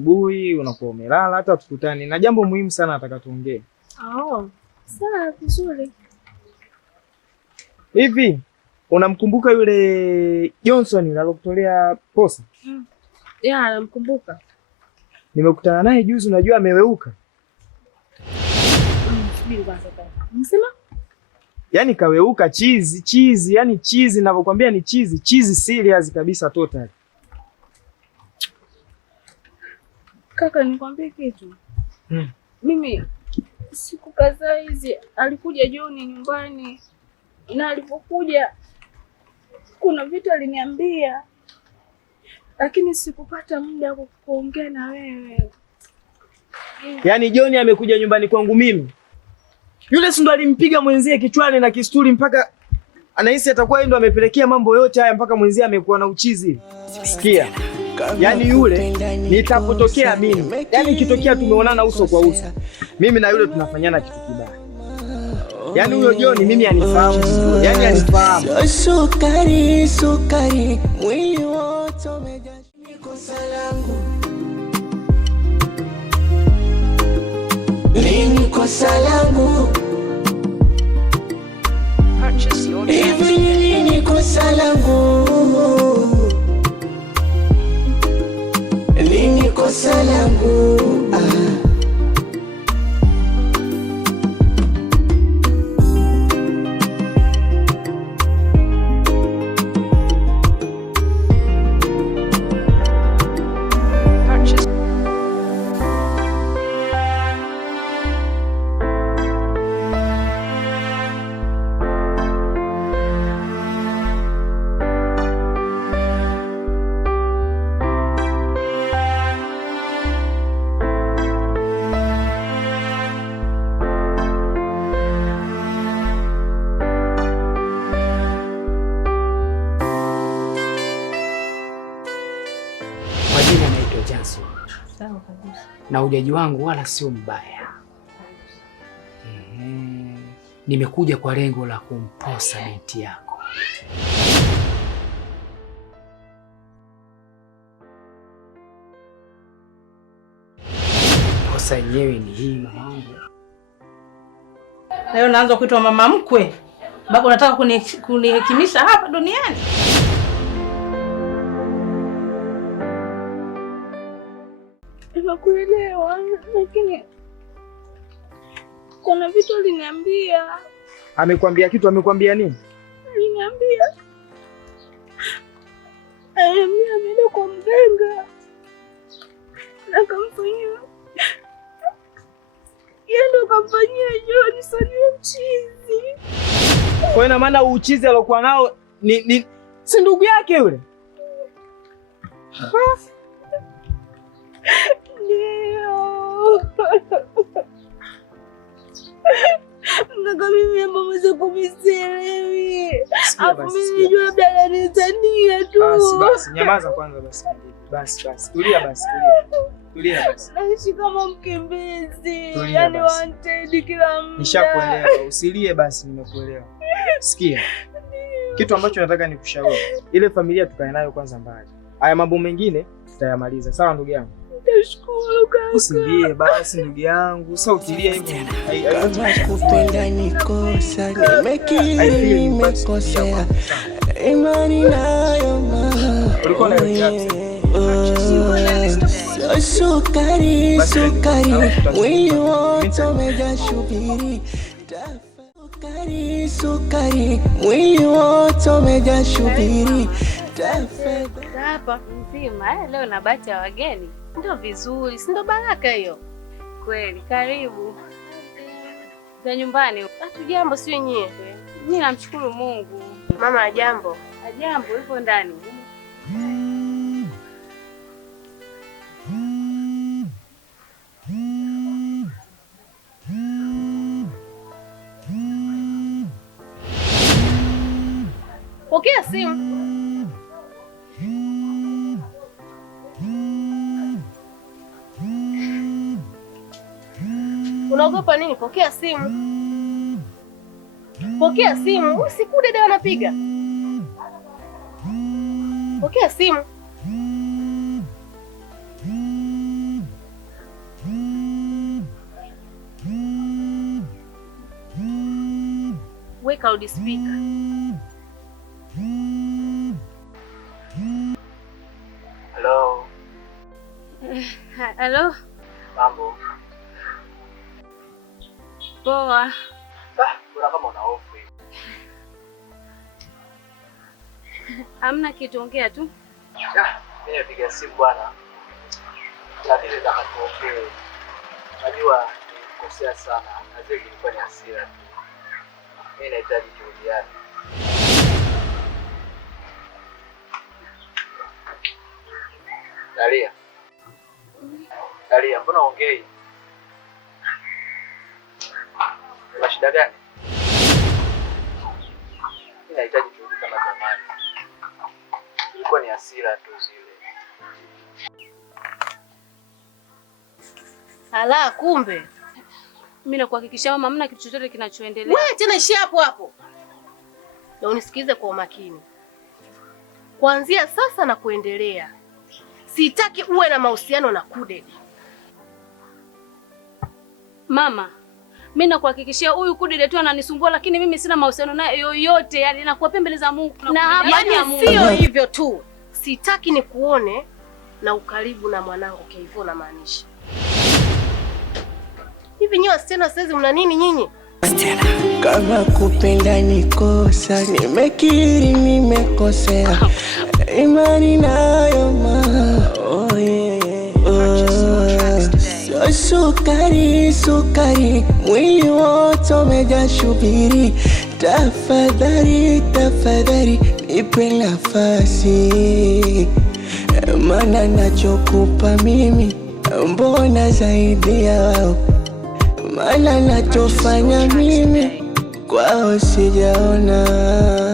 Asubuhi unakuwa umelala, hata tukutane na jambo muhimu sana nataka tuongee. Sawa, vizuri. Hivi unamkumbuka yule Johnson alokutolea posa? Namkumbuka. Nimekutana naye juzi, unajua ameweuka. Subiri kwanza. Msema? Yaani kaweuka chizi, yani chizi ninavyokuambia ni chizi serious kabisa total. Kaka, nikwambie kitu. Mimi siku kadhaa hizi alikuja John nyumbani, na alipokuja kuna vitu aliniambia, lakini sikupata muda wa kuongea na wewe. Yaani John amekuja nyumbani kwangu mimi. Yule si ndo alimpiga mwenzie kichwani na kisturi mpaka anahisi atakuwa yeye ndo amepelekea mambo yote haya mpaka mwenzie amekuwa na uchizi. Sikia. Yaani yule nitapotokea mimi. Yaani ikitokea tumeonana uso kwa uso, mimi na yule tunafanyana kitu kibaya. Yaani huyo John mimi anifahamu. Yaani anifahamu. Sukari, mwili wote umejaa kosa langu. Nini kosa langu? Hivi nini kosa langu? Nini kosa langu? Sawa kabisa. Na ujaji wangu wala sio mbaya. Nimekuja kwa lengo la kumposa binti yako. Posa yenyewe ni hii mamangu. Leo naanza kuitwa mama mkwe. Baba unataka kunihekimisha hapa duniani? Nakuelewa, lakini kuna vitu aliniambia. Amekwambia kitu? Amekwambia nini? Aliniambia ameenda kwa mganga na kamfanyia, yeye ndo kamfanyia John sana mchizi. Kwa ina maana uchizi alokuwa nao ni si ndugu yake yule? Mganga mimi ambao mweza kumiselewi. Hapo mimi nijua labda ananitania tu. Basi, nyamaza kwanza basi. Basi. Tulia basi. Naishi kama mkimbizi. Yaani wanted kila muda. Nishakuelewa. Usilie basi, nimekuelewa. Sikia. Kitu ambacho nataka nikushauri. Ile familia tukae nayo kwanza mbali. Haya mambo mengine tutayamaliza. Sawa ndugu yangu? Nashukuru kaka. Usilie basi ndugu yangu. Sasa utilie hivyo. Kupenda ni kosa, nimekiri nimekosea. Imani nayo ulikuwa na sukari, mwili wote umejaa shubiri. Sukari, mwili wote umejaa shubiri. Hapa mzima leo na bahati ya wageni. Ndio vizuri, si ndio baraka hiyo? Kweli, karibu. Za nyumbani. Hatujambo si wenyewe. Mimi namshukuru Mungu. Mama ajambo. Ajambo yuko ndani. Pokea simu. Unaogopa nini? Pokea simu. Pokea simu. Usiku dada wanapiga. Pokea simu. weka loudspeaker. Hello. Hello? Mambo. Poa. Kuna kama una hofu hivi. Hamna kitu, ongea tu. Mimi napiga simu bwana. Lakini nataka tuongee. Najua nilikosea sana. Najua ilikuwa ni hasira tu. Mimi nahitaji turudiane. Dalia, mbona ongei? Una shida gani? Mimi nahitaji turudi kama zamani. Ilikuwa ni hasira tu zile. Ala, kumbe. Mimi nakuhakikishia mama, hamna kitu chochote kinachoendelea. Wewe tena ishia hapo hapo. Na unisikilize kwa umakini. Kuanzia sasa na kuendelea, sitaki uwe na mahusiano na Kudede. Mama, mimi nakuhakikishia huyu Kudede tu ananisumbua, lakini mimi sina mahusiano naye yoyote, yani nakuwa mbele za Mungu. Na yaani sio hivyo tu. Sitaki nikuone na ukaribu na mwanangu Keivo, na maanisha. Hivi nyinyi wasichana sasa mna nini nyinyi? Kama kupenda ni kosa, nimekiri nimekosea. Imani nayo oh yeah. So sukari, mwili wote umejaa shubiri. Tafadhali, nipe nafasi. Maana nachokupa mimi, mbona zaidi ya wao. Maana nachofanya mimi, kwao sijaona.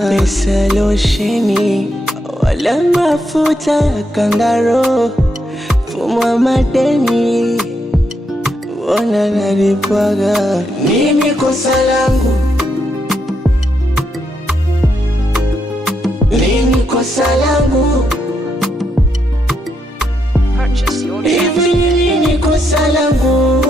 Pesa losheni, wala mafuta ya kangaro. Fumwa madeni, wana nalipaga. Nini kosa langu? Nini kosa langu? Hivi nini kosa langu?